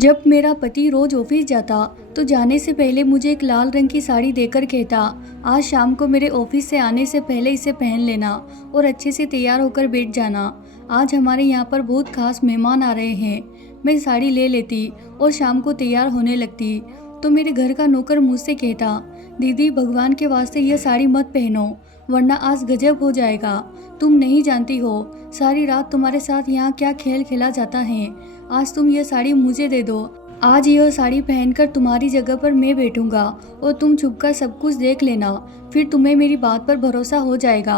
जब मेरा पति रोज ऑफिस जाता तो जाने से पहले मुझे एक लाल रंग की साड़ी देकर कहता, आज शाम को मेरे ऑफिस से आने से पहले इसे पहन लेना और अच्छे से तैयार होकर बैठ जाना। आज हमारे यहाँ पर बहुत खास मेहमान आ रहे हैं। मैं साड़ी ले लेती और शाम को तैयार होने लगती तो मेरे घर का नौकर मुझसे कहता, दीदी भगवान के वास्ते यह साड़ी मत पहनो वरना आज गजब हो जाएगा। तुम नहीं जानती हो सारी रात तुम्हारे साथ यहाँ क्या खेल खेला जाता है। आज तुम यह साड़ी मुझे दे दो। आज यह साड़ी पहनकर तुम्हारी जगह पर मैं बैठूंगा और तुम छुपकर सब कुछ देख लेना। फिर तुम्हें मेरी बात पर भरोसा हो जाएगा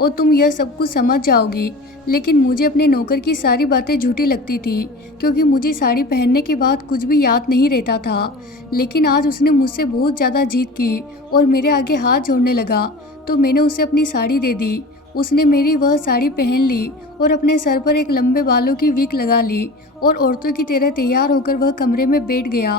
और तुम यह सब कुछ समझ जाओगी। लेकिन मुझे अपने नौकर की सारी बातें झूठी लगती थी क्योंकि मुझे साड़ी पहनने के बाद कुछ भी याद नहीं रहता था। लेकिन आज उसने मुझसे बहुत ज़्यादा जिद की और मेरे आगे हाथ जोड़ने लगा तो मैंने उसे अपनी साड़ी दे दी। उसने मेरी वह साड़ी पहन ली और अपने सर पर एक लंबे बालों की विग लगा ली और औरतों की तरह तैयार होकर वह कमरे में बैठ गया।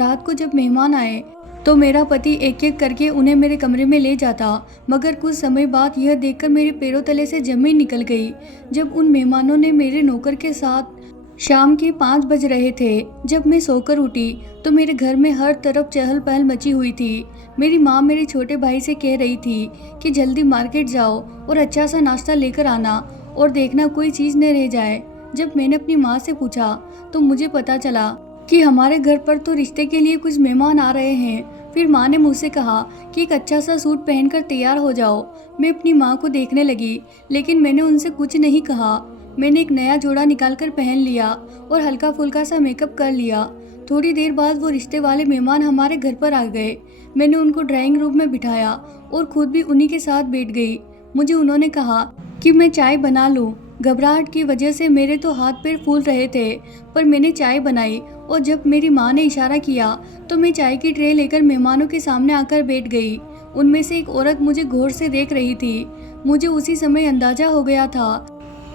रात को जब मेहमान आए तो मेरा पति एक एक करके उन्हें मेरे कमरे में ले जाता, मगर कुछ समय बाद यह देखकर मेरे पैरों तले से जमीन निकल गई जब उन मेहमानों ने मेरे नौकर के साथ। शाम के 5 बज रहे थे जब मैं सोकर उठी तो मेरे घर में हर तरफ चहल पहल मची हुई थी। मेरी माँ मेरे छोटे भाई से कह रही थी कि जल्दी मार्केट जाओ और अच्छा सा नाश्ता लेकर आना और देखना कोई चीज़ न रह जाए। जब मैंने अपनी माँ से पूछा तो मुझे पता चला कि हमारे घर पर तो रिश्ते के लिए कुछ मेहमान आ रहे हैं। फिर माँ ने मुझसे कहा कि एक अच्छा सा सूट पहनकर तैयार हो जाओ। मैं अपनी माँ को देखने लगी लेकिन मैंने उनसे कुछ नहीं कहा। मैंने एक नया जोड़ा निकालकर पहन लिया और हल्का फुल्का सा मेकअप कर लिया। थोड़ी देर बाद वो रिश्ते वाले मेहमान हमारे घर पर आ गए। मैंने उनको ड्राइंग रूम में बिठाया और खुद भी उन्हीं के साथ बैठ गई। मुझे उन्होंने कहा कि मैं चाय बना लूं। घबराहट की वजह से मेरे तो हाथ पैर फूल रहे थे, पर मैंने चाय बनाई और जब मेरी माँ ने इशारा किया तो मैं चाय की ट्रे लेकर मेहमानों के सामने आकर बैठ गई। उनमें से एक औरत मुझे गौर से देख रही थी। मुझे उसी समय अंदाजा हो गया था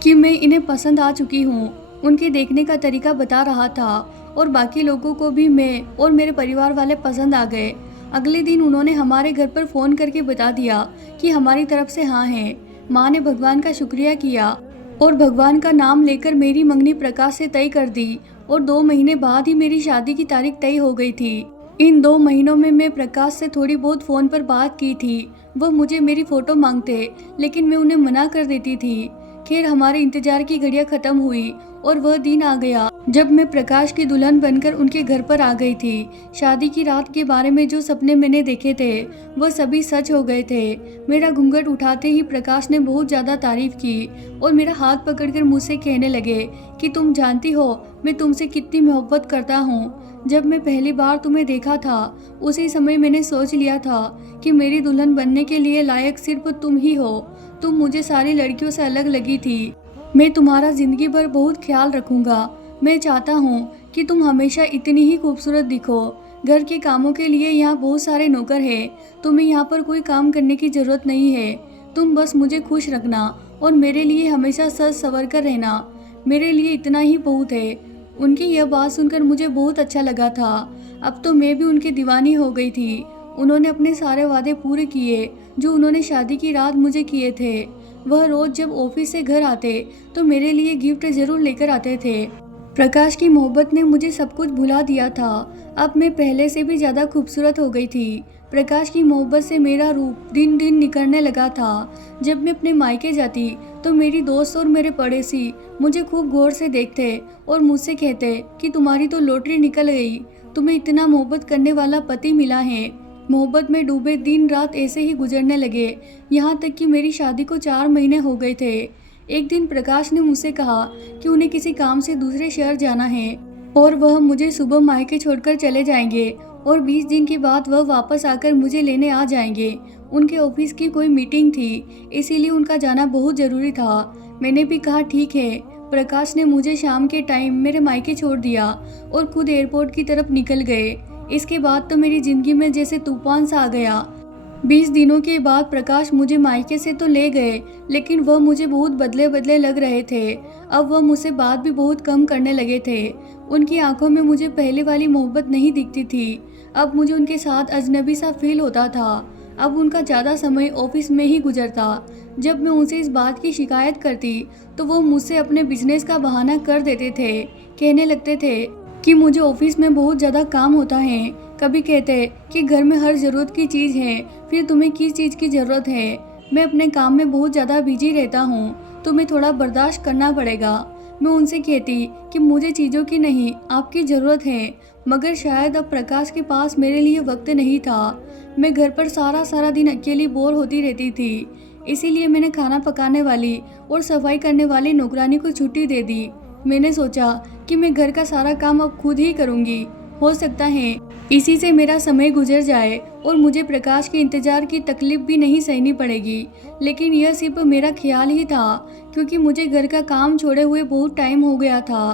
कि मैं इन्हें पसंद आ चुकी हूँ। उनके देखने का तरीका बता रहा था और बाकी लोगों को भी मैं और मेरे परिवार वाले पसंद आ गए। अगले दिन उन्होंने हमारे घर पर फ़ोन करके बता दिया कि हमारी तरफ से हाँ है। माँ ने भगवान का शुक्रिया किया और भगवान का नाम लेकर मेरी मंगनी प्रकाश से तय कर दी और 2 महीने बाद ही मेरी शादी की तारीख तय हो गई थी। इन 2 महीनों में मैं प्रकाश से थोड़ी बहुत फ़ोन पर बात की थी। वह मुझे मेरी फ़ोटो मांगते लेकिन मैं उन्हें मना कर देती थी। खैर हमारे इंतजार की घड़ियां खत्म हुई और वह दिन आ गया जब मैं प्रकाश की दुल्हन बनकर उनके घर पर आ गई थी। शादी की रात के बारे में जो सपने मैंने देखे थे वह सभी सच हो गए थे। मेरा घूंघट उठाते ही प्रकाश ने बहुत ज़्यादा तारीफ की और मेरा हाथ पकड़कर मुझसे कहने लगे कि तुम जानती हो मैं तुमसे कितनी मोहब्बत करता हूँ। जब मैं पहली बार तुम्हें देखा था उसी समय मैंने सोच लिया था कि मेरी दुल्हन बनने के लिए लायक सिर्फ तुम ही हो। तुम मुझे सारी लड़कियों से अलग लगी थी। मैं तुम्हारा जिंदगी भर बहुत ख्याल रखूंगा। मैं चाहता हूँ कि तुम हमेशा इतनी ही खूबसूरत दिखो। घर के कामों के लिए यहाँ बहुत सारे नौकर हैं। तुम्हें यहाँ पर कोई काम करने की ज़रूरत नहीं है। तुम बस मुझे खुश रखना और मेरे लिए हमेशा सज संवर कर रहना। मेरे लिए इतना ही बहुत है। उनकी यह बात सुनकर मुझे बहुत अच्छा लगा था। अब तो मैं भी उनकी दीवानी हो गई थी। उन्होंने अपने सारे वादे पूरे किए जो उन्होंने शादी की रात मुझे किए थे। वह रोज जब ऑफिस से घर आते तो मेरे लिए गिफ्ट जरूर लेकर आते थे। प्रकाश की मोहब्बत ने मुझे सब कुछ भुला दिया था। अब मैं पहले से भी ज़्यादा खूबसूरत हो गई थी। प्रकाश की मोहब्बत से मेरा रूप दिन दिन निखरने लगा था। जब मैं अपने मायके जाती तो मेरी दोस्त और मेरे पड़ोसी मुझे खूब गौर से देखते और मुझसे कहते कि तुम्हारी तो लॉटरी निकल गई। तुम्हें इतना मोहब्बत करने वाला पति मिला है। मोहब्बत में डूबे दिन रात ऐसे ही गुजरने लगे, यहाँ तक कि मेरी शादी को 4 महीने हो गए थे। एक दिन प्रकाश ने मुझसे कहा कि उन्हें किसी काम से दूसरे शहर जाना है और वह मुझे सुबह मायके छोड़कर चले जाएंगे और 20 दिन के बाद वह वापस आकर मुझे लेने आ जाएंगे। उनके ऑफिस की कोई मीटिंग थी इसीलिए उनका जाना बहुत ज़रूरी था। मैंने भी कहा ठीक है। प्रकाश ने मुझे शाम के टाइम मेरे मायके छोड़ दिया और खुद एयरपोर्ट की तरफ निकल गए। इसके बाद तो मेरी ज़िंदगी में जैसे तूफान सा आ गया। 20 दिनों के बाद प्रकाश मुझे मायके से तो ले गए लेकिन वह मुझे बहुत बदले बदले लग रहे थे। अब वह मुझसे बात भी बहुत कम करने लगे थे। उनकी आंखों में मुझे पहले वाली मोहब्बत नहीं दिखती थी। अब मुझे उनके साथ अजनबी सा फील होता था। अब उनका ज़्यादा समय ऑफिस में ही गुजरता। जब मैं उनसे इस बात की शिकायत करती तो वो मुझसे अपने बिजनेस का बहाना कर देते थे। कहने लगते थे कि मुझे ऑफिस में बहुत ज़्यादा काम होता है। कभी कहते हैं कि घर में हर ज़रूरत की चीज़ है, फिर तुम्हें किस चीज़ की ज़रूरत है। मैं अपने काम में बहुत ज़्यादा बिजी रहता हूँ, तुम्हें थोड़ा बर्दाश्त करना पड़ेगा। मैं उनसे कहती कि मुझे चीज़ों की नहीं, आपकी ज़रूरत है। मगर शायद अब प्रकाश के पास मेरे लिए वक्त नहीं था। मैं घर पर सारा सारा दिन अकेली बोर होती रहती थी। इसीलिए मैंने खाना पकाने वाली और सफाई करने वाली नौकरानी को छुट्टी दे दी। मैंने सोचा कि मैं घर का सारा काम अब खुद ही करूँगी। हो सकता है इसी से मेरा समय गुजर जाए और मुझे प्रकाश के इंतज़ार की तकलीफ भी नहीं सहनी पड़ेगी। लेकिन यह सिर्फ मेरा ख्याल ही था, क्योंकि मुझे घर का काम छोड़े हुए बहुत टाइम हो गया था।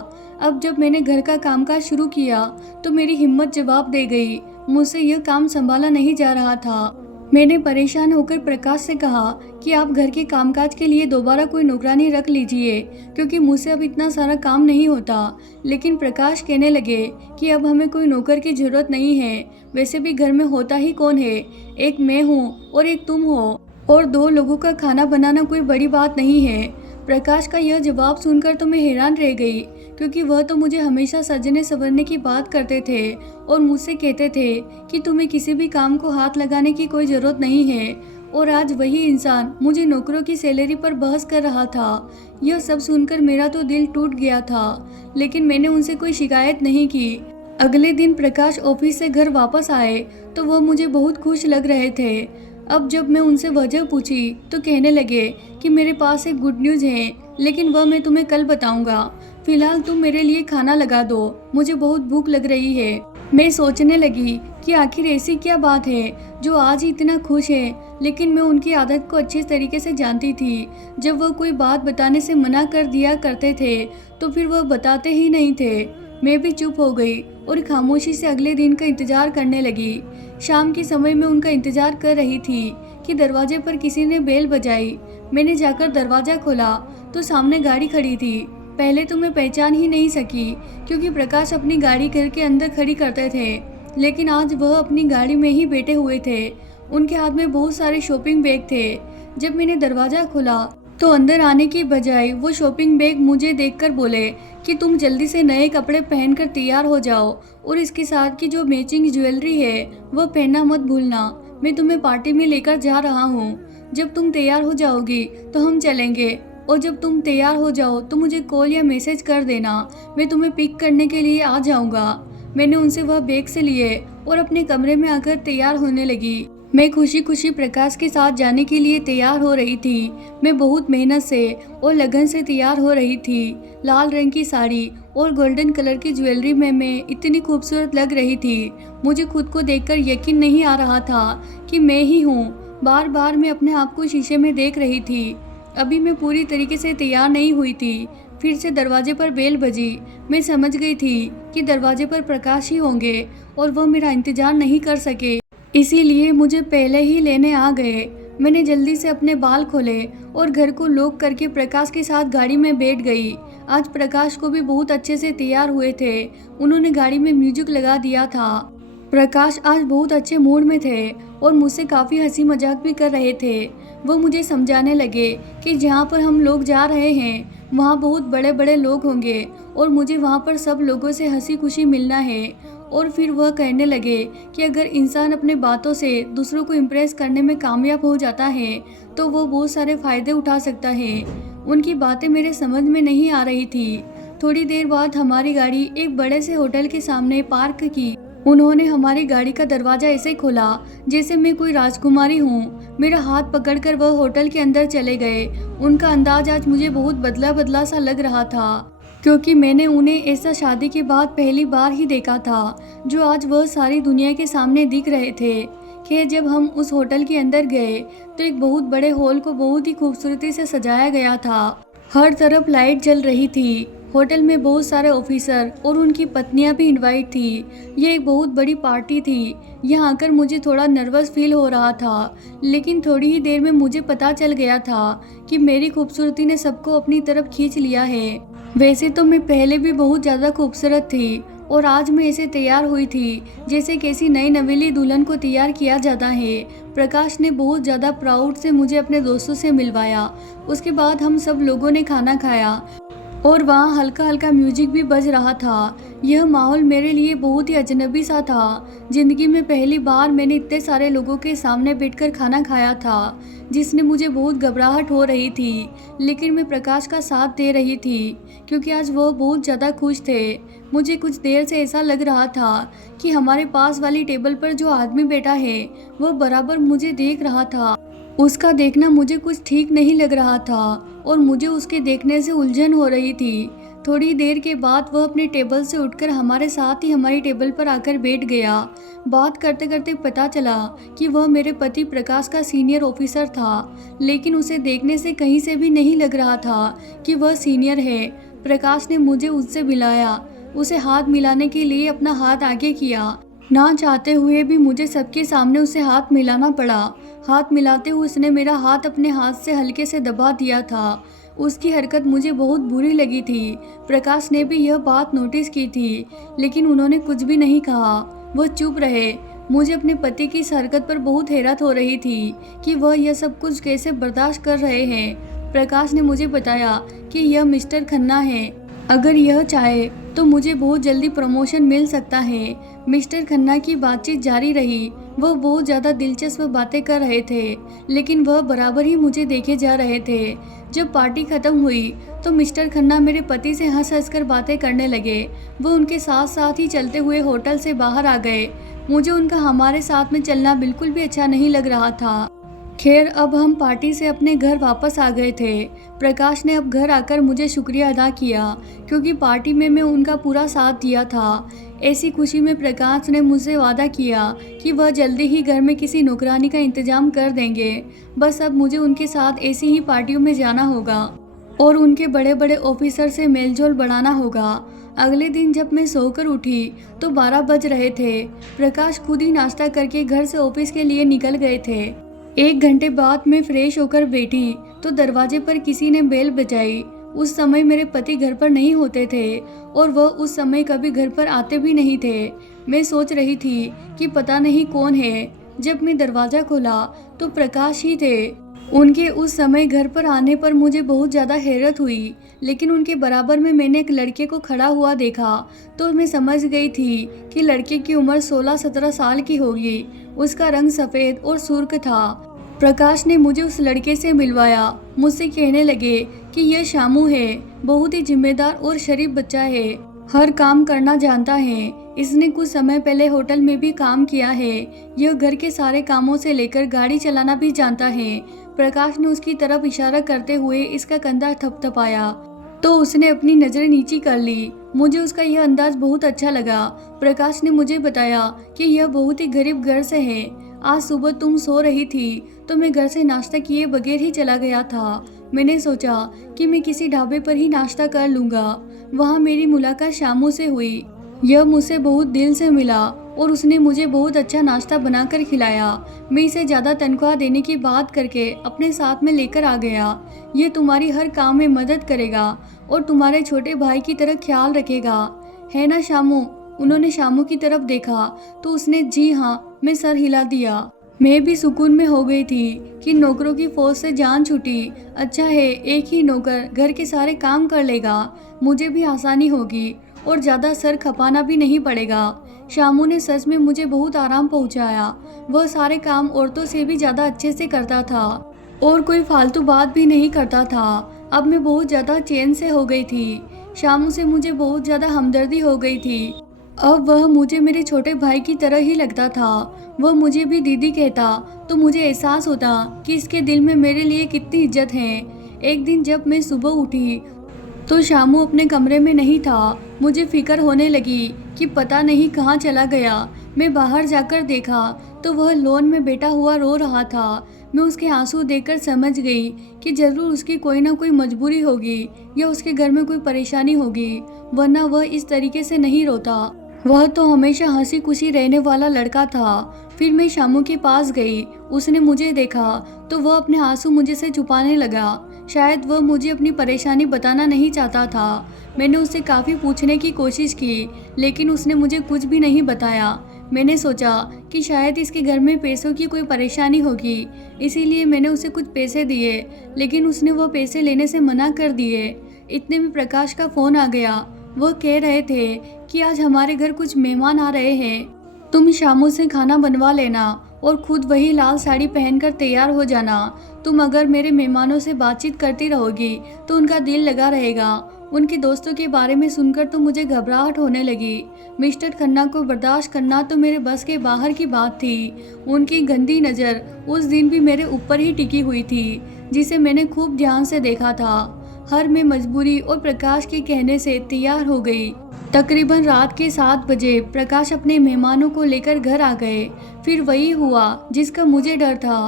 अब जब मैंने घर का कामकाज शुरू किया तो मेरी हिम्मत जवाब दे गई। मुझसे यह काम संभाला नहीं जा रहा था। मैंने परेशान होकर प्रकाश से कहा कि आप घर के कामकाज के लिए दोबारा कोई नौकरानी रख लीजिए, क्योंकि मुझसे अब इतना सारा काम नहीं होता। लेकिन प्रकाश कहने लगे कि अब हमें कोई नौकर की ज़रूरत नहीं है। वैसे भी घर में होता ही कौन है, एक मैं हूँ और एक तुम हो, और दो लोगों का खाना बनाना कोई बड़ी बात नहीं है। प्रकाश का यह जवाब सुनकर तो मैं हैरान रह गई, क्योंकि वह तो मुझे हमेशा सजने संवरने की बात करते थे और मुझसे कहते थे कि तुम्हें किसी भी काम को हाथ लगाने की कोई ज़रूरत नहीं है। और आज वही इंसान मुझे नौकरों की सैलरी पर बहस कर रहा था। यह सब सुनकर मेरा तो दिल टूट गया था, लेकिन मैंने उनसे कोई शिकायत नहीं की। अगले दिन प्रकाश ऑफिस से घर वापस आए तो वह मुझे बहुत खुश लग रहे थे। अब जब मैं उनसे वजह पूछी तो कहने लगे कि मेरे पास एक गुड न्यूज़ है, लेकिन वह मैं तुम्हें कल बताऊंगा। फिलहाल तुम मेरे लिए खाना लगा दो, मुझे बहुत भूख लग रही है। मैं सोचने लगी कि आखिर ऐसी क्या बात है जो आज ही इतना खुश है, लेकिन मैं उनकी आदत को अच्छे तरीके से जानती थी। जब वह कोई बात बताने से मना कर दिया करते थे तो फिर वह बताते ही नहीं थे। मैं भी चुप हो गई और खामोशी से अगले दिन का इंतजार करने लगी। शाम के समय में उनका इंतजार कर रही थी कि दरवाजे पर किसी ने बेल बजाई। मैंने जाकर दरवाज़ा खोला तो सामने गाड़ी खड़ी थी। पहले तो मैं पहचान ही नहीं सकी, क्योंकि प्रकाश अपनी गाड़ी घर के अंदर खड़ी करते थे, लेकिन आज वह अपनी गाड़ी में ही बैठे हुए थे। उनके हाथ में बहुत सारे शॉपिंग बैग थे। जब मैंने दरवाज़ा खोला तो अंदर आने की बजाय वो शॉपिंग बैग मुझे देखकर बोले कि तुम जल्दी से नए कपड़े पहनकर तैयार हो जाओ, और इसके साथ की जो मैचिंग ज्वेलरी है वह पहनना मत भूलना। मैं तुम्हें पार्टी में लेकर जा रहा हूँ। जब तुम तैयार हो जाओगी तो हम चलेंगे, और जब तुम तैयार हो जाओ तो मुझे कॉल या मैसेज कर देना, मैं तुम्हें पिक करने के लिए आ जाऊँगा। मैंने उनसे वह बैग से लिए और अपने कमरे में आकर तैयार होने लगी। मैं खुशी खुशी प्रकाश के साथ जाने के लिए तैयार हो रही थी। मैं बहुत मेहनत से और लगन से तैयार हो रही थी। लाल रंग की साड़ी और गोल्डन कलर की ज्वेलरी में मैं इतनी खूबसूरत लग रही थी, मुझे खुद को देखकर यकीन नहीं आ रहा था कि मैं ही हूँ। बार बार मैं अपने आप को शीशे में देख रही थी। अभी मैं पूरी तरीके से तैयार नहीं हुई थी। फिर से दरवाजे पर बेल बजी। मैं समझ गई थी कि दरवाजे पर प्रकाश ही होंगे और वह मेरा इंतजार नहीं कर सके, इसीलिए मुझे पहले ही लेने आ गए। मैंने जल्दी से अपने बाल खोले और घर को लॉक करके प्रकाश के साथ गाड़ी में बैठ गई। आज प्रकाश को भी बहुत अच्छे से तैयार हुए थे। उन्होंने गाड़ी में म्यूजिक लगा दिया था। प्रकाश आज बहुत अच्छे मूड में थे और मुझसे काफ़ी हंसी मजाक भी कर रहे थे। वो मुझे समझाने लगे कि जहाँ पर हम लोग जा रहे हैं वहाँ बहुत बड़े बड़े लोग होंगे और मुझे वहाँ पर सब लोगों से हंसी खुशी मिलना है। और फिर वह कहने लगे कि अगर इंसान अपने बातों से दूसरों को इम्प्रेस करने में कामयाब हो जाता है तो वो बहुत सारे फ़ायदे उठा सकता है। उनकी बातें मेरे समझ में नहीं आ रही थी। थोड़ी देर बाद हमारी गाड़ी एक बड़े से होटल के सामने पार्क की। उन्होंने हमारी गाड़ी का दरवाज़ा ऐसे खोला जैसे मैं कोई राजकुमारी हूँ। मेरा हाथ पकड़कर वह होटल के अंदर चले गए। उनका अंदाज आज मुझे बहुत बदला बदला सा लग रहा था, क्योंकि मैंने उन्हें ऐसा शादी के बाद पहली बार ही देखा था, जो आज वह सारी दुनिया के सामने दिख रहे थे। खैर, जब हम उस होटल के अंदर गए तो एक बहुत बड़े हॉल को बहुत ही खूबसूरती से सजाया गया था। हर तरफ लाइट जल रही थी। होटल में बहुत सारे ऑफिसर और उनकी पत्नियां भी इनवाइट थी। ये एक बहुत बड़ी पार्टी थी। यहाँ आकर मुझे थोड़ा नर्वस फील हो रहा था, लेकिन थोड़ी ही देर में मुझे पता चल गया था कि मेरी खूबसूरती ने सबको अपनी तरफ खींच लिया है। वैसे तो मैं पहले भी बहुत ज़्यादा खूबसूरत थी और आज मैं ऐसे तैयार हुई थी जैसे किसी नई नवेली दुल्हन को तैयार किया जाता है। प्रकाश ने बहुत ज़्यादा प्राउड से मुझे अपने दोस्तों से मिलवाया। उसके बाद हम सब लोगों ने खाना खाया। और वहाँ हल्का हल्का म्यूजिक भी बज रहा था। यह माहौल मेरे लिए बहुत ही अजनबी सा था। ज़िंदगी में पहली बार मैंने इतने सारे लोगों के सामने बैठकर खाना खाया था, जिसने मुझे बहुत घबराहट हो रही थी। लेकिन मैं प्रकाश का साथ दे रही थी क्योंकि आज वह बहुत ज़्यादा खुश थे। मुझे कुछ देर से ऐसा लग रहा था कि हमारे पास वाली टेबल पर जो आदमी बैठा है वह बराबर मुझे देख रहा था। उसका देखना मुझे कुछ ठीक नहीं लग रहा था और मुझे उसके देखने से उलझन हो रही थी। थोड़ी देर के बाद वह अपने टेबल से उठकर हमारे साथ ही हमारी टेबल पर आकर बैठ गया। बात करते करते पता चला कि वह मेरे पति प्रकाश का सीनियर ऑफिसर था, लेकिन उसे देखने से कहीं से भी नहीं लग रहा था कि वह सीनियर है। प्रकाश ने मुझे उससे मिलाया। उसे हाथ मिलाने के लिए अपना हाथ आगे किया। ना चाहते हुए भी मुझे सबके सामने उसे हाथ मिलाना पड़ा। हाथ मिलाते हुए उसने मेरा हाथ अपने हाथ से हल्के से दबा दिया था। उसकी हरकत मुझे बहुत बुरी लगी थी। प्रकाश ने भी यह बात नोटिस की थी, लेकिन उन्होंने कुछ भी नहीं कहा। वह चुप रहे। मुझे अपने पति की इस हरकत पर बहुत हैरत हो रही थी कि वह यह सब कुछ कैसे बर्दाश्त कर रहे हैं। प्रकाश ने मुझे बताया कि यह मिस्टर खन्ना है। अगर यह चाहे तो मुझे बहुत जल्दी प्रमोशन मिल सकता है। मिस्टर खन्ना की बातचीत जारी रही। वह बहुत ज़्यादा दिलचस्प बातें कर रहे थे, लेकिन वह बराबर ही मुझे देखे जा रहे थे। जब पार्टी खत्म हुई तो मिस्टर खन्ना मेरे पति से हंस हंस कर बातें करने लगे। वह उनके साथ साथ ही चलते हुए होटल से बाहर आ गए। मुझे उनका हमारे साथ में चलना बिल्कुल भी अच्छा नहीं लग रहा था। खैर, अब हम पार्टी से अपने घर वापस आ गए थे। प्रकाश ने अब घर आकर मुझे शुक्रिया अदा किया क्योंकि पार्टी में मैं उनका पूरा साथ दिया था। ऐसी खुशी में प्रकाश ने मुझसे वादा किया कि वह जल्दी ही घर में किसी नौकरानी का इंतजाम कर देंगे। बस अब मुझे उनके साथ ऐसी ही पार्टियों में जाना होगा और उनके बड़े बड़े ऑफिसर से मेलजोल बढ़ाना होगा। अगले दिन जब मैं सोकर उठी तो 12 बज रहे थे। प्रकाश खुद ही नाश्ता करके घर से ऑफिस के लिए निकल गए थे। 1 घंटे बाद मैं फ्रेश होकर बैठी तो दरवाजे पर किसी ने बेल बजाई। उस समय मेरे पति घर पर नहीं होते थे और वह उस समय कभी घर पर आते भी नहीं थे। मैं सोच रही थी कि पता नहीं कौन है। जब मैं दरवाज़ा खोला तो प्रकाश ही थे। उनके उस समय घर पर आने पर मुझे बहुत ज़्यादा हैरत हुई, लेकिन उनके बराबर में मैंने एक लड़के को खड़ा हुआ देखा तो मैं समझ गई थी कि लड़के की उम्र 16-17 साल की होगी। उसका रंग सफ़ेद और सुर्ख था। प्रकाश ने मुझे उस लड़के से मिलवाया। मुझसे कहने लगे कि यह शामू है, बहुत ही जिम्मेदार और शरीफ बच्चा है, हर काम करना जानता है। इसने कुछ समय पहले होटल में भी काम किया है। यह घर के सारे कामों से लेकर गाड़ी चलाना भी जानता है। प्रकाश ने उसकी तरफ इशारा करते हुए इसका कंधा थपथपाया तो उसने अपनी नज़रें नीची कर ली। मुझे उसका यह अंदाज बहुत अच्छा लगा। प्रकाश ने मुझे बताया कि यह बहुत ही गरीब घर से है। आज सुबह तुम सो रही थी तो मैं घर से नाश्ता किए बगैर ही चला गया था। मैंने सोचा कि मैं किसी ढाबे पर ही नाश्ता कर लूँगा। वहाँ मेरी मुलाकात शामू से हुई। यह मुझसे बहुत दिल से मिला और उसने मुझे बहुत अच्छा नाश्ता बनाकर खिलाया। मैं इसे ज़्यादा तनख्वाह देने की बात करके अपने साथ में लेकर आ गया। यह तुम्हारी हर काम में मदद करेगा और तुम्हारे छोटे भाई की तरह ख्याल रखेगा, है ना शामू? उन्होंने शामू की तरफ देखा तो उसने जी हाँ में सर हिला दिया। मैं भी सुकून में हो गई थी कि नौकरों की फौज से जान छूटी। अच्छा है, एक ही नौकर घर के सारे काम कर लेगा। मुझे भी आसानी होगी और ज़्यादा सर खपाना भी नहीं पड़ेगा। शामू ने सच में मुझे बहुत आराम पहुंचाया। वह सारे काम औरतों से भी ज़्यादा अच्छे से करता था और कोई फालतू बात भी नहीं करता था। अब मैं बहुत ज़्यादा चैन से हो गई थी। शामू से मुझे बहुत ज़्यादा हमदर्दी हो गई थी। अब वह मुझे मेरे छोटे भाई की तरह ही लगता था। वह मुझे भी दीदी कहता तो मुझे एहसास होता कि इसके दिल में मेरे लिए कितनी इज्जत है। एक दिन जब मैं सुबह उठी तो शामू अपने कमरे में नहीं था। मुझे फिक्र होने लगी कि पता नहीं कहाँ चला गया। मैं बाहर जाकर देखा तो वह लॉन में बैठा हुआ रो रहा था। मैं उसके आंसू देखकर समझ गई कि ज़रूर उसकी कोई ना कोई मजबूरी होगी या उसके घर में कोई परेशानी होगी, वरना वह इस तरीके से नहीं रोता। वह तो हमेशा हंसी खुशी रहने वाला लड़का था। फिर मैं शामू के पास गई। उसने मुझे देखा तो वह अपने आंसू मुझे से छुपाने लगा। शायद वह मुझे अपनी परेशानी बताना नहीं चाहता था। मैंने उससे काफ़ी पूछने की कोशिश की, लेकिन उसने मुझे कुछ भी नहीं बताया। मैंने सोचा कि शायद इसके घर में पैसों की कोई परेशानी होगी, इसीलिए मैंने उसे कुछ पैसे दिए, लेकिन उसने वह पैसे लेने से मना कर दिए। इतने में प्रकाश का फ़ोन आ गया। वह कह रहे थे कि आज हमारे घर कुछ मेहमान आ रहे हैं, तुम शामों से खाना बनवा लेना और खुद वही लाल साड़ी पहनकर तैयार हो जाना। तुम अगर मेरे मेहमानों से बातचीत करती रहोगी तो उनका दिल लगा रहेगा। उनके दोस्तों के बारे में सुनकर तो मुझे घबराहट होने लगी। मिस्टर खन्ना को बर्दाश्त करना तो मेरे बस के बाहर की बात थी। उनकी गंदी नज़र उस दिन भी मेरे ऊपर ही टिकी हुई थी, जिसे मैंने खूब ध्यान से देखा था। हर मैं मजबूरी और प्रकाश के कहने से तैयार हो गई। तकरीबन रात के 7 बजे प्रकाश अपने मेहमानों को लेकर घर आ गए। फिर वही हुआ जिसका मुझे डर था।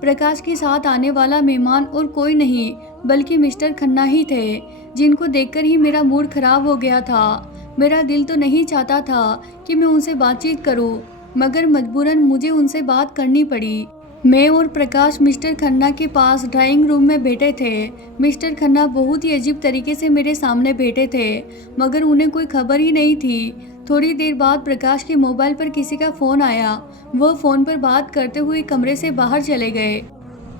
प्रकाश के साथ आने वाला मेहमान और कोई नहीं बल्कि मिस्टर खन्ना ही थे, जिनको देखकर ही मेरा मूड खराब हो गया था। मेरा दिल तो नहीं चाहता था कि मैं उनसे बातचीत करूं, मगर मजबूरन मुझे उनसे बात करनी पड़ी। मैं और प्रकाश मिस्टर खन्ना के पास ड्राइंग रूम में बैठे थे। मिस्टर खन्ना बहुत ही अजीब तरीके से मेरे सामने बैठे थे, मगर उन्हें कोई खबर ही नहीं थी। थोड़ी देर बाद प्रकाश के मोबाइल पर किसी का फ़ोन आया। वह फ़ोन पर बात करते हुए कमरे से बाहर चले गए।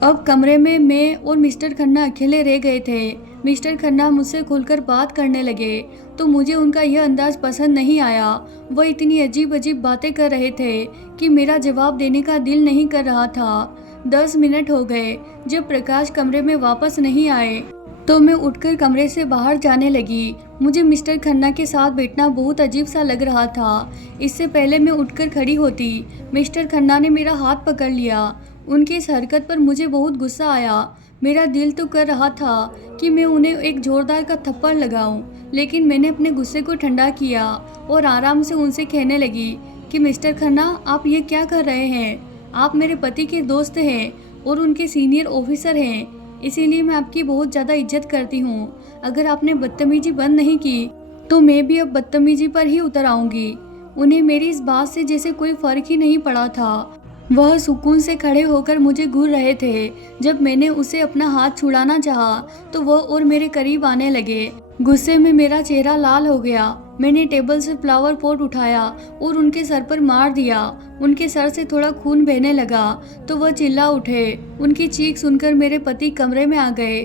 अब कमरे में मैं और मिस्टर खन्ना अकेले रह गए थे। मिस्टर खन्ना मुझसे खुलकर बात करने लगे तो मुझे उनका यह अंदाज पसंद नहीं आया। वह इतनी अजीब अजीब बातें कर रहे थे कि मेरा जवाब देने का दिल नहीं कर रहा था। 10 मिनट हो गए। जब प्रकाश कमरे में वापस नहीं आए तो मैं उठकर कमरे से बाहर जाने लगी। मुझे मिस्टर खन्ना के साथ बैठना बहुत अजीब सा लग रहा था। इससे पहले मैं उठकर खड़ी होती, मिस्टर खन्ना ने मेरा हाथ पकड़ लिया। उनकी इस हरकत पर मुझे बहुत गुस्सा आया। मेरा दिल तो कर रहा था कि मैं उन्हें एक जोरदार का थप्पड़ लगाऊं, लेकिन मैंने अपने गुस्से को ठंडा किया और आराम से उनसे कहने लगी कि मिस्टर खन्ना, आप ये क्या कर रहे हैं? आप मेरे पति के दोस्त हैं और उनके सीनियर ऑफिसर हैं, इसीलिए मैं आपकी बहुत ज़्यादा इज्जत करती हूँ। अगर आपने बदतमीजी बंद नहीं की तो मैं भी अब बदतमीजी पर ही उतर आऊँगी। उन्हें मेरी इस बात से जैसे कोई फ़र्क ही नहीं पड़ा था। वह सुकून से खड़े होकर मुझे घूर रहे थे। जब मैंने उसे अपना हाथ छुड़ाना चाहा तो वह और मेरे करीब आने लगे। गुस्से में मेरा चेहरा लाल हो गया। मैंने टेबल से फ्लावर पॉट उठाया और उनके सर पर मार दिया। उनके सर से थोड़ा खून बहने लगा तो वह चिल्ला उठे। उनकी चीख सुनकर मेरे पति कमरे में आ गए।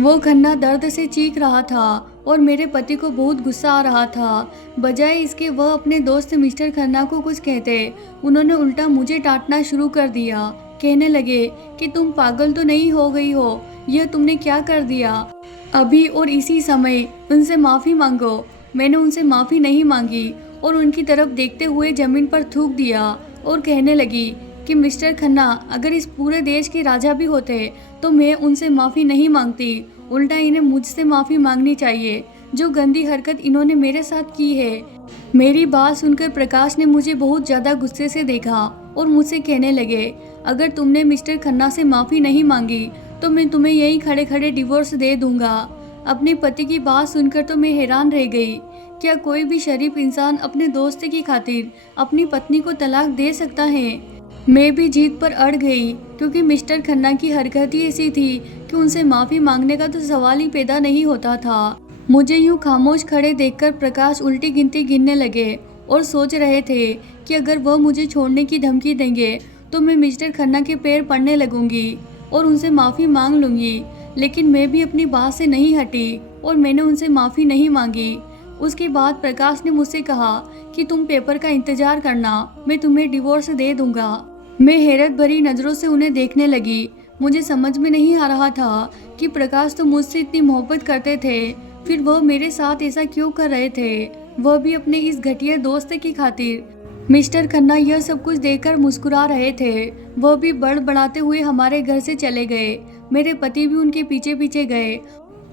वो खन्ना दर्द से चीख रहा था और मेरे पति को बहुत गुस्सा आ रहा था। बजाय इसके वह अपने दोस्त मिस्टर खन्ना को कुछ कहते, उन्होंने उल्टा मुझे डांटना शुरू कर दिया। कहने लगे कि तुम पागल तो नहीं हो गई हो, यह तुमने क्या कर दिया? अभी और इसी समय उनसे माफ़ी मांगो। मैंने उनसे माफ़ी नहीं मांगी और उनकी तरफ देखते हुए ज़मीन पर थूक दिया और कहने लगी कि मिस्टर खन्ना, अगर इस पूरे देश के राजा भी होते तो मैं उनसे माफ़ी नहीं मांगती। उल्टा इन्हें मुझसे माफ़ी मांगनी चाहिए, जो गंदी हरकत इन्होंने मेरे साथ की है। मेरी बात सुनकर प्रकाश ने मुझे बहुत ज़्यादा गुस्से से देखा और मुझसे कहने लगे, अगर तुमने मिस्टर खन्ना से माफ़ी नहीं मांगी तो मैं तुम्हें यहीं खड़े खड़े डिवोर्स दे दूंगा। अपने पति की बात सुनकर तो मैं हैरान रह गई। क्या कोई भी शरीफ इंसान अपने दोस्त की खातिर अपनी पत्नी को तलाक दे सकता है? मैं भी जीत पर अड़ गई, क्योंकि मिस्टर खन्ना की हरकत ही ऐसी थी कि उनसे माफ़ी मांगने का तो सवाल ही पैदा नहीं होता था। मुझे यूं खामोश खड़े देखकर प्रकाश उल्टी गिनती गिनने लगे और सोच रहे थे कि अगर वह मुझे छोड़ने की धमकी देंगे तो मैं मिस्टर खन्ना के पैर पड़ने लगूंगी और उनसे माफ़ी मांग लूँगी। लेकिन मैं भी अपनी बात से नहीं हटी और मैंने उनसे माफ़ी नहीं मांगी। उसके बाद प्रकाश ने मुझसे कहा कि तुम पेपर का इंतज़ार करना, मैं तुम्हें डिवोर्स दे दूँगा। मैं हैरत भरी नज़रों से उन्हें देखने लगी। मुझे समझ में नहीं आ रहा था कि प्रकाश तो मुझसे इतनी मोहब्बत करते थे, फिर वह मेरे साथ ऐसा क्यों कर रहे थे, वह भी अपने इस घटिया दोस्त की खातिर। मिस्टर खन्ना यह सब कुछ देखकर मुस्कुरा रहे थे। वह भी बड़बड़ाते हुए हमारे घर से चले गए। मेरे पति भी उनके पीछे पीछे गए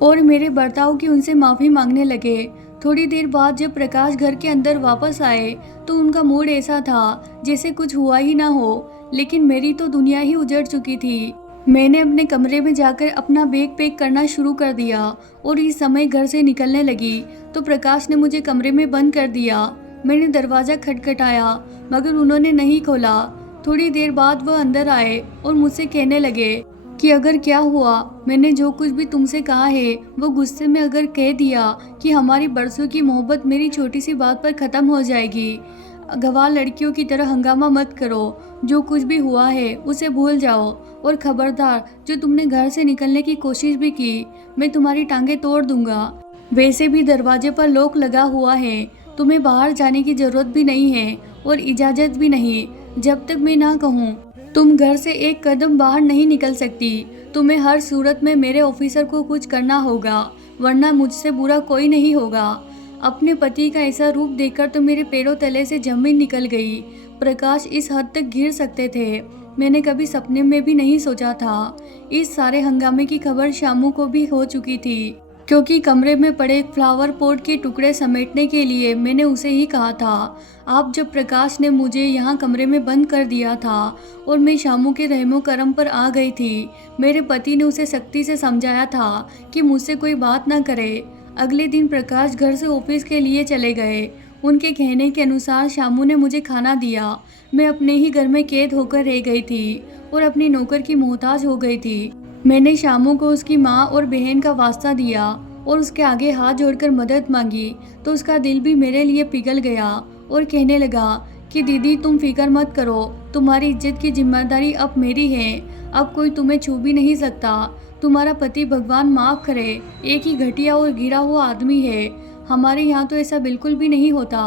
और मेरे बर्ताव की उनसे माफ़ी मांगने लगे। थोड़ी देर बाद जब प्रकाश घर के अंदर वापस आए तो उनका मूड ऐसा था जैसे कुछ हुआ ही ना हो, लेकिन मेरी तो दुनिया ही उजड़ चुकी थी। मैंने अपने कमरे में जाकर अपना बैग पैक करना शुरू कर दिया और इस समय घर से निकलने लगी तो प्रकाश ने मुझे कमरे में बंद कर दिया। मैंने दरवाज़ा खटखटाया मगर उन्होंने नहीं खोला। थोड़ी देर बाद वह अंदर आए और मुझसे कहने लगे कि अगर क्या हुआ, मैंने जो कुछ भी तुमसे कहा है वो गुस्से में अगर कह दिया कि हमारी बरसों की मोहब्बत मेरी छोटी सी बात पर ख़त्म हो जाएगी। गवाह लड़कियों की तरह हंगामा मत करो, जो कुछ भी हुआ है उसे भूल जाओ और खबरदार, जो तुमने घर से निकलने की कोशिश भी की, मैं तुम्हारी टांगें तोड़ दूंगा। वैसे भी दरवाजे पर लॉक लगा हुआ है, तुम्हें बाहर जाने की जरूरत भी नहीं है और इजाज़त भी नहीं। जब तक मैं ना कहूँ, तुम घर से एक कदम बाहर नहीं निकल सकती। तुम्हें हर सूरत में मेरे ऑफिसर को कुछ करना होगा, वरना मुझसे बुरा कोई नहीं होगा। अपने पति का ऐसा रूप देखकर तो मेरे पैरों तले से जमीन निकल गई। प्रकाश इस हद तक घिर सकते थे, मैंने कभी सपने में भी नहीं सोचा था। इस सारे हंगामे की खबर शामू को भी हो चुकी थी, क्योंकि कमरे में पड़े फ्लावर पॉट के टुकड़े समेटने के लिए मैंने उसे ही कहा था। अब जब प्रकाश ने मुझे यहाँ कमरे में बंद कर दिया था और मैं शामू के रहमो करम पर आ गई थी, मेरे पति ने उसे सख्ती से समझाया था कि मुझसे कोई बात ना करे। अगले दिन प्रकाश घर से ऑफिस के लिए चले गए। उनके कहने के अनुसार शामू ने मुझे खाना दिया। मैं अपने ही घर में कैद होकर रह गई थी और अपनी नौकर की मोहताज हो गई थी। मैंने शामू को उसकी माँ और बहन का वास्ता दिया और उसके आगे हाथ जोड़कर मदद मांगी, तो उसका दिल भी मेरे लिए पिघल गया और कहने लगा कि दीदी, तुम फिक्र मत करो, तुम्हारी इज्जत की जिम्मेदारी अब मेरी है। अब कोई तुम्हें छू भी नहीं सकता। तुम्हारा पति भगवान माफ़ करे, एक ही घटिया और गिरा हुआ आदमी है। हमारे यहाँ तो ऐसा बिल्कुल भी नहीं होता,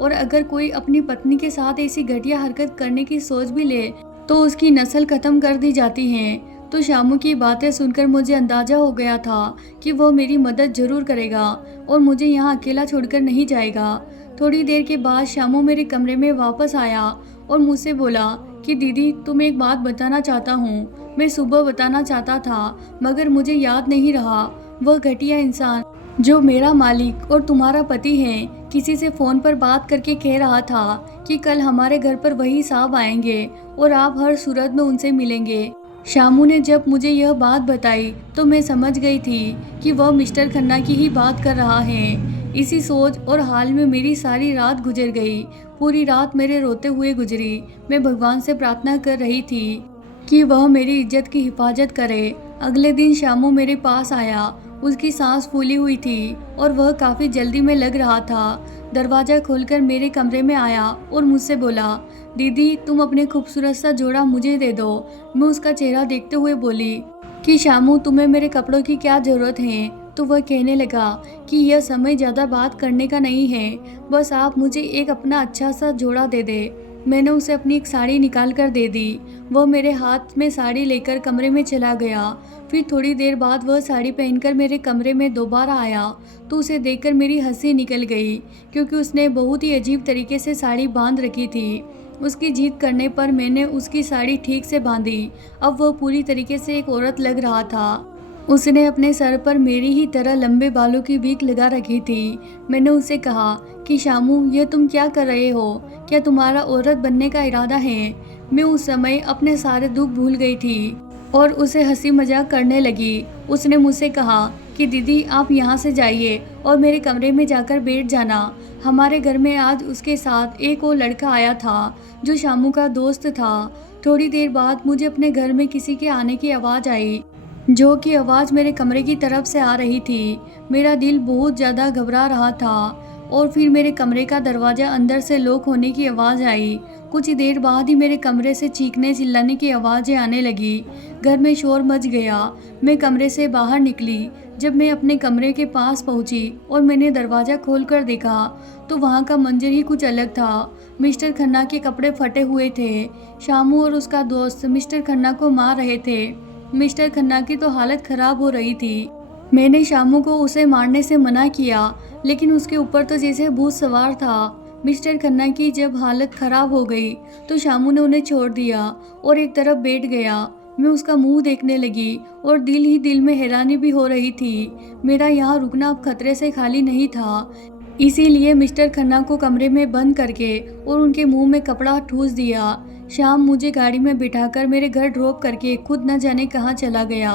और अगर कोई अपनी पत्नी के साथ ऐसी घटिया हरकत करने की सोच भी ले तो उसकी नस्ल ख़त्म कर दी जाती है। तो शामू की बातें सुनकर मुझे अंदाज़ा हो गया था कि वह मेरी मदद ज़रूर करेगा और मुझे यहाँ अकेला छोड़कर नहीं जाएगा। थोड़ी देर के बाद शामू मेरे कमरे में वापस आया और मुझसे बोला कि दीदी, तुम्हें एक बात बताना चाहता हूँ। मैं सुबह बताना चाहता था, मगर मुझे याद नहीं रहा। वह घटिया इंसान जो मेरा मालिक और तुम्हारा पति है, किसी से फ़ोन पर बात करके कह रहा था कि कल हमारे घर पर वही साहब आएंगे और आप हर सूरत में उनसे मिलेंगे। शामू ने जब मुझे यह बात बताई तो मैं समझ गई थी कि वह मिस्टर खन्ना की ही बात कर रहा है। इसी सोच और हाल में मेरी सारी रात गुजर गई। पूरी रात मेरे रोते हुए गुजरी। मैं भगवान से प्रार्थना कर रही थी कि वह मेरी इज्जत की हिफाजत करे। अगले दिन शामू मेरे पास आया। उसकी सांस फूली हुई थी और वह काफ़ी जल्दी में लग रहा था। दरवाज़ा खोलकर मेरे कमरे में आया और मुझसे बोला, दीदी, तुम अपने खूबसूरत सा जोड़ा मुझे दे दो। मैं उसका चेहरा देखते हुए बोली कि शामू, तुम्हें मेरे कपड़ों की क्या ज़रूरत है? तो वह कहने लगा कि यह समय ज़्यादा बात करने का नहीं है, बस आप मुझे एक अपना अच्छा सा जोड़ा दे दे। मैंने उसे अपनी एक साड़ी निकाल कर दे दी। वह मेरे हाथ में साड़ी लेकर कमरे में चला गया। फिर थोड़ी देर बाद वह साड़ी पहनकर मेरे कमरे में दोबारा आया तो उसे देखकर मेरी हंसी निकल गई, क्योंकि उसने बहुत ही अजीब तरीके से साड़ी बांध रखी थी। उसकी जिद करने पर मैंने उसकी साड़ी ठीक से बांधी। अब वह पूरी तरीके से एक औरत लग रहा था। उसने अपने सर पर मेरी ही तरह लंबे बालों की विग लगा रखी थी। मैंने उसे कहा कि शामू, यह तुम क्या कर रहे हो? क्या तुम्हारा औरत बनने का इरादा है? मैं उस समय अपने सारे दुख भूल गई थी और उसे हंसी मजाक करने लगी। उसने मुझसे कहा कि दीदी, आप यहाँ से जाइए और मेरे कमरे में जाकर बैठ जाना। हमारे घर में आज उसके साथ एक और लड़का आया था जो शामू का दोस्त था। थोड़ी देर बाद मुझे अपने घर में किसी के आने की आवाज़ आई, जो कि आवाज़ मेरे कमरे की तरफ से आ रही थी। मेरा दिल बहुत ज़्यादा घबरा रहा था और फिर मेरे कमरे का दरवाज़ा अंदर से लॉक होने की आवाज़ आई। कुछ ही देर बाद ही मेरे कमरे से चीखने चिल्लाने की आवाज़ें आने लगी। घर में शोर मच गया। मैं कमरे से बाहर निकली। जब मैं अपने कमरे के पास पहुंची और मैंने दरवाज़ा खोलकर देखा तो वहां का मंजर ही कुछ अलग था। मिस्टर खन्ना के कपड़े फटे हुए थे। शामू और उसका दोस्त मिस्टर खन्ना को मार रहे थे। मिस्टर खन्ना की तो हालत ख़राब हो रही थी। मैंने शामू को उसे मारने से मना किया, लेकिन उसके ऊपर तो जैसे भूत सवार था। मिस्टर खन्ना की जब हालत ख़राब हो गई तो शामू ने उन्हें छोड़ दिया और एक तरफ बैठ गया। मैं उसका मुंह देखने लगी और दिल ही दिल में हैरानी भी हो रही थी। मेरा यहाँ रुकना अब खतरे से खाली नहीं था, इसीलिए मिस्टर खन्ना को कमरे में बंद करके और उनके मुंह में कपड़ा ठूस दिया। शाम मुझे गाड़ी में बिठाकर मेरे घर ड्रॉप करके खुद न जाने कहाँ चला गया।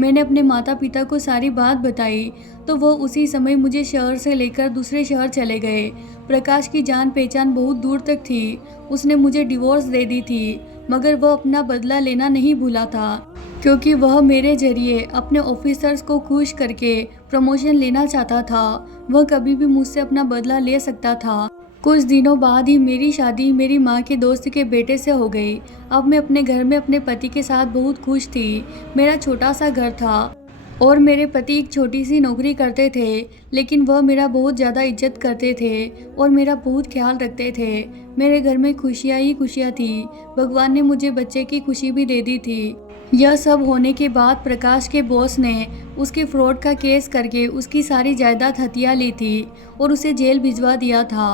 मैंने अपने माता पिता को सारी बात बताई तो वो उसी समय मुझे शहर से लेकर दूसरे शहर चले गए। प्रकाश की जान पहचान बहुत दूर तक थी। उसने मुझे डिवोर्स दे दी थी, मगर वह अपना बदला लेना नहीं भूला था, क्योंकि वह मेरे जरिए अपने ऑफिसर्स को खुश करके प्रमोशन लेना चाहता था। वह कभी भी मुझसे अपना बदला ले सकता था। कुछ दिनों बाद ही मेरी शादी मेरी माँ के दोस्त के बेटे से हो गई। अब मैं अपने घर में अपने पति के साथ बहुत खुश थी। मेरा छोटा सा घर था और मेरे पति एक छोटी सी नौकरी करते थे, लेकिन वह मेरा बहुत ज़्यादा इज्जत करते थे और मेरा बहुत ख्याल रखते थे। मेरे घर में खुशियाँ ही खुशियाँ थी। भगवान ने मुझे बच्चे की खुशी भी दे दी थी। यह सब होने के बाद प्रकाश के बॉस ने उसके फ्रॉड का केस करके उसकी सारी जायदाद हथिया ली थी और उसे जेल भिजवा दिया था।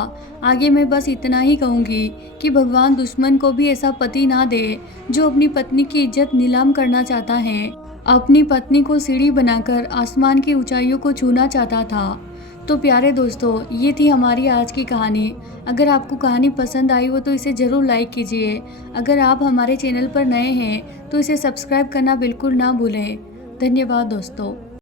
आगे मैं बस इतना ही कहूँगी कि भगवान दुश्मन को भी ऐसा पति ना दे जो अपनी पत्नी की इज्जत नीलाम करना चाहता है, अपनी पत्नी को सीढ़ी बनाकर आसमान की ऊंचाइयों को छूना चाहता था। तो प्यारे दोस्तों, ये थी हमारी आज की कहानी। अगर आपको कहानी पसंद आई हो तो इसे ज़रूर लाइक कीजिए। अगर आप हमारे चैनल पर नए हैं तो इसे सब्सक्राइब करना बिल्कुल ना भूलें। धन्यवाद दोस्तों।